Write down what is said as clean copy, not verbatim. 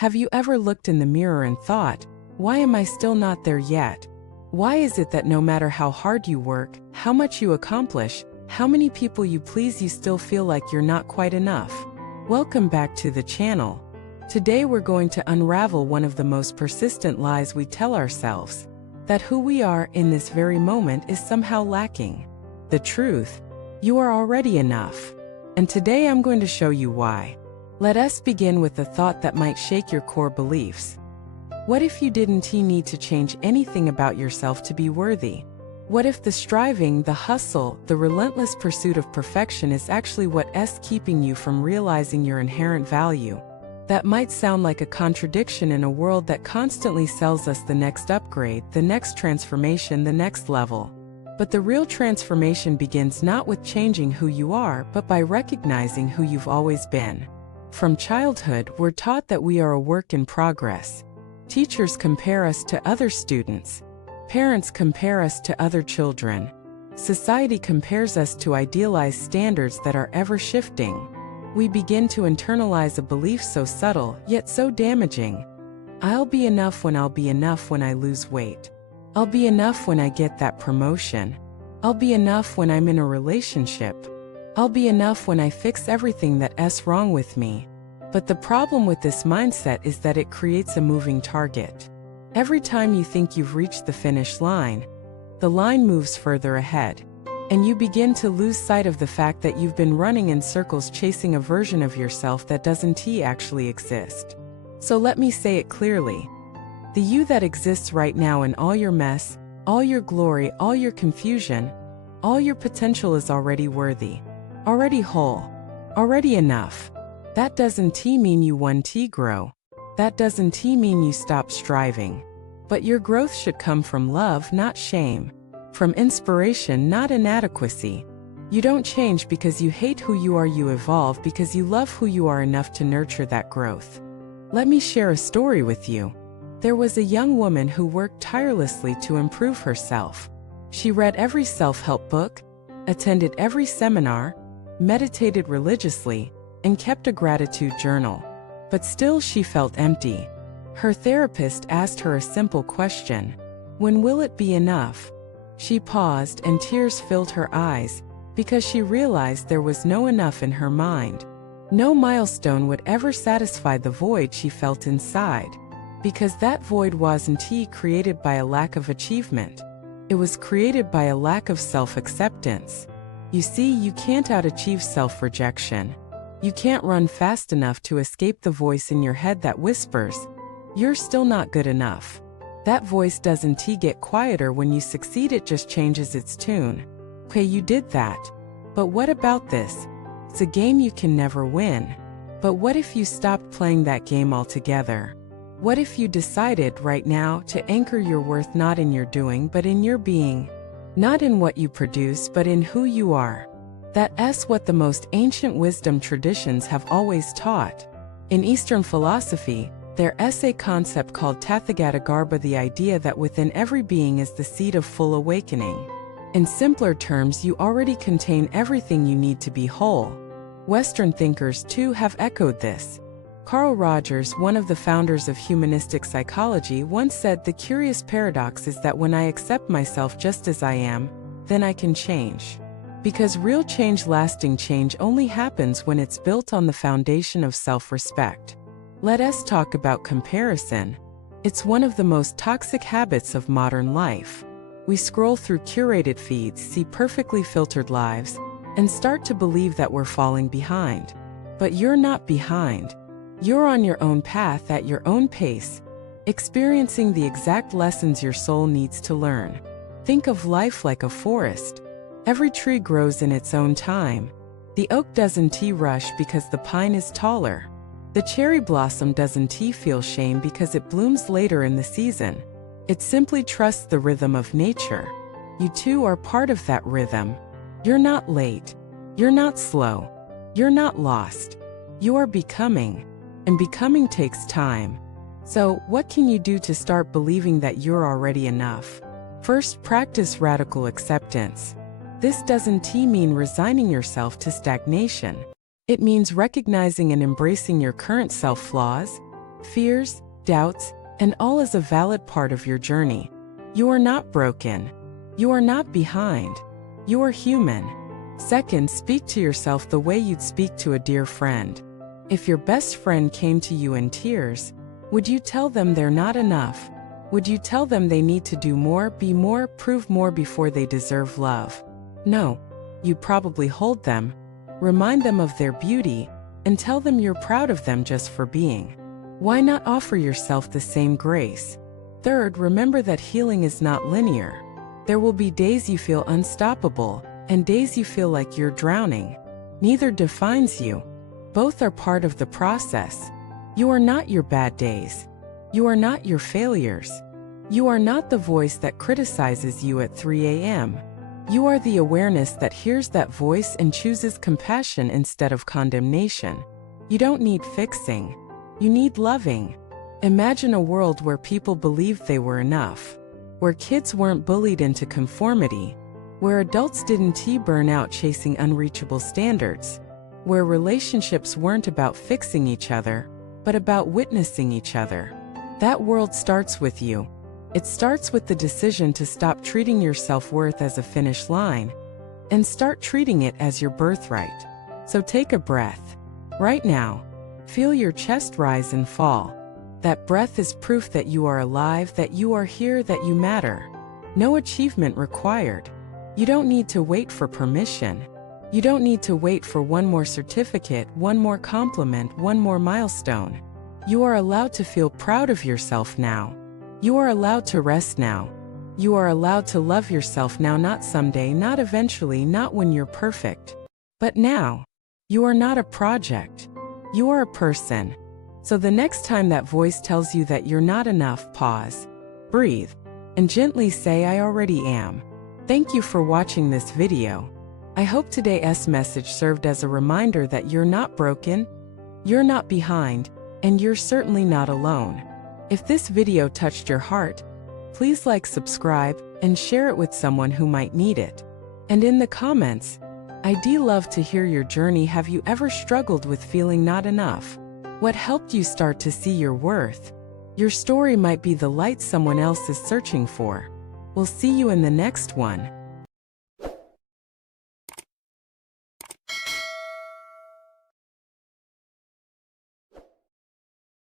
Have you ever looked in the mirror and thought, why am I still not there yet? Why is it that no matter how hard you work, how much you accomplish, how many people you please, you still feel like you're not quite enough? Welcome back to the channel. Today we're going to unravel one of the most persistent lies we tell ourselves, that who we are in this very moment is somehow lacking. The truth: you are already enough. And today I'm going to show you why. Let us begin with a thought that might shake your core beliefs. What if you didn't need to change anything about yourself to be worthy? What if the striving, the hustle, the relentless pursuit of perfection is actually what's keeping you from realizing your inherent value? That might sound like a contradiction in a world that constantly sells us the next upgrade, the next transformation, the next level. But the real transformation begins not with changing who you are, but by recognizing who you've always been. From childhood, we're taught that we are a work in progress. Teachers compare us to other students. Parents compare us to other children. Society compares us to idealized standards that are ever shifting. We begin to internalize a belief so subtle, yet so damaging. I'll be enough when I lose weight. I'll be enough when I get that promotion. I'll be enough when I'm in a relationship. I'll be enough when I fix everything that's wrong with me. But the problem with this mindset is that it creates a moving target. Every time you think you've reached the finish line, the line moves further ahead. And you begin to lose sight of the fact that you've been running in circles chasing a version of yourself that doesn't actually exist. So let me say it clearly. The you that exists right now in all your mess, all your glory, all your confusion, all your potential is already worthy, already whole, already enough. That doesn't mean you won't grow. That doesn't mean you stop striving. But your growth should come from love, not shame. From inspiration, not inadequacy. You don't change because you hate who you are, you evolve because you love who you are enough to nurture that growth. Let me share a story with you. There was a young woman who worked tirelessly to improve herself. She read every self-help book, attended every seminar, meditated religiously, and kept a gratitude journal. But still she felt empty. Her therapist asked her a simple question: when will it be enough? She paused and tears filled her eyes, because she realized there was no enough in her mind. No milestone would ever satisfy the void she felt inside. Because that void wasn't created by a lack of achievement. It was created by a lack of self-acceptance. You see, you can't outachieve self-rejection. You can't run fast enough to escape the voice in your head that whispers, "You're still not good enough." That voice doesn't get quieter when you succeed, it just changes its tune. Okay, you did that. But what about this? It's a game you can never win. But what if you stopped playing that game altogether? What if you decided right now to anchor your worth not in your doing but in your being? Not in what you produce but in who you are. That's what the most ancient wisdom traditions have always taught. In Eastern philosophy, there's a concept called tathagata, the idea that within every being is the seed of full awakening. In simpler terms, you already contain everything you need to be whole. Western thinkers too have echoed this. Carl Rogers, one of the founders of humanistic psychology, once said, "The curious paradox is that when I accept myself just as I am, then I can change." Because real change, lasting change, only happens when it's built on the foundation of self-respect. Let us talk about comparison. It's one of the most toxic habits of modern life. We scroll through curated feeds, see perfectly filtered lives, and start to believe that we're falling behind. But you're not behind. You're on your own path at your own pace, experiencing the exact lessons your soul needs to learn. Think of life like a forest. Every tree grows in its own time. The oak doesn't rush because the pine is taller. The cherry blossom doesn't feel shame because it blooms later in the season. It simply trusts the rhythm of nature. You too are part of that rhythm. You're not late. You're not slow. You're not lost. You are becoming. And becoming takes time. So, what can you do to start believing that you're already enough? First, practice radical acceptance. This doesn't mean resigning yourself to stagnation. It means recognizing and embracing your current self-flaws, fears, doubts, and all is a valid part of your journey. You are not broken. You are not behind. You are human. Second, speak to yourself the way you'd speak to a dear friend. If your best friend came to you in tears, would you tell them they're not enough? Would you tell them they need to do more, be more, prove more before they deserve love? No. You'd probably hold them, remind them of their beauty, and tell them you're proud of them just for being. Why not offer yourself the same grace? Third, remember that healing is not linear. There will be days you feel unstoppable, and days you feel like you're drowning. Neither defines you. Both are part of the process. You are not your bad days. You are not your failures. You are not the voice that criticizes you at 3 a.m. You are the awareness that hears that voice and chooses compassion instead of condemnation. You don't need fixing. You need loving. Imagine a world where people believed they were enough, where kids weren't bullied into conformity, where adults didn't burn out chasing unreachable standards, where relationships weren't about fixing each other, but about witnessing each other. That world starts with you. It starts with the decision to stop treating your self-worth as a finish line and start treating it as your birthright. So take a breath. Right now, feel your chest rise and fall. That breath is proof that you are alive, that you are here, that you matter. No achievement required. You don't need to wait for permission. You don't need to wait for one more certificate, one more compliment, one more milestone. You are allowed to feel proud of yourself now. You are allowed to rest now. You are allowed to love yourself now, not someday, not eventually, not when you're perfect, but now. You are not a project. You are a person. So the next time that voice tells you that you're not enough, pause, breathe, and gently say, I already am. Thank you for watching this video. I hope today's message served as a reminder that you're not broken, you're not behind, and you're certainly not alone. If this video touched your heart, please like, subscribe, and share it with someone who might need it. And in the comments, I'd love to hear your journey. Have you ever struggled with feeling not enough? What helped you start to see your worth? Your story might be the light someone else is searching for. We'll see you in the next one.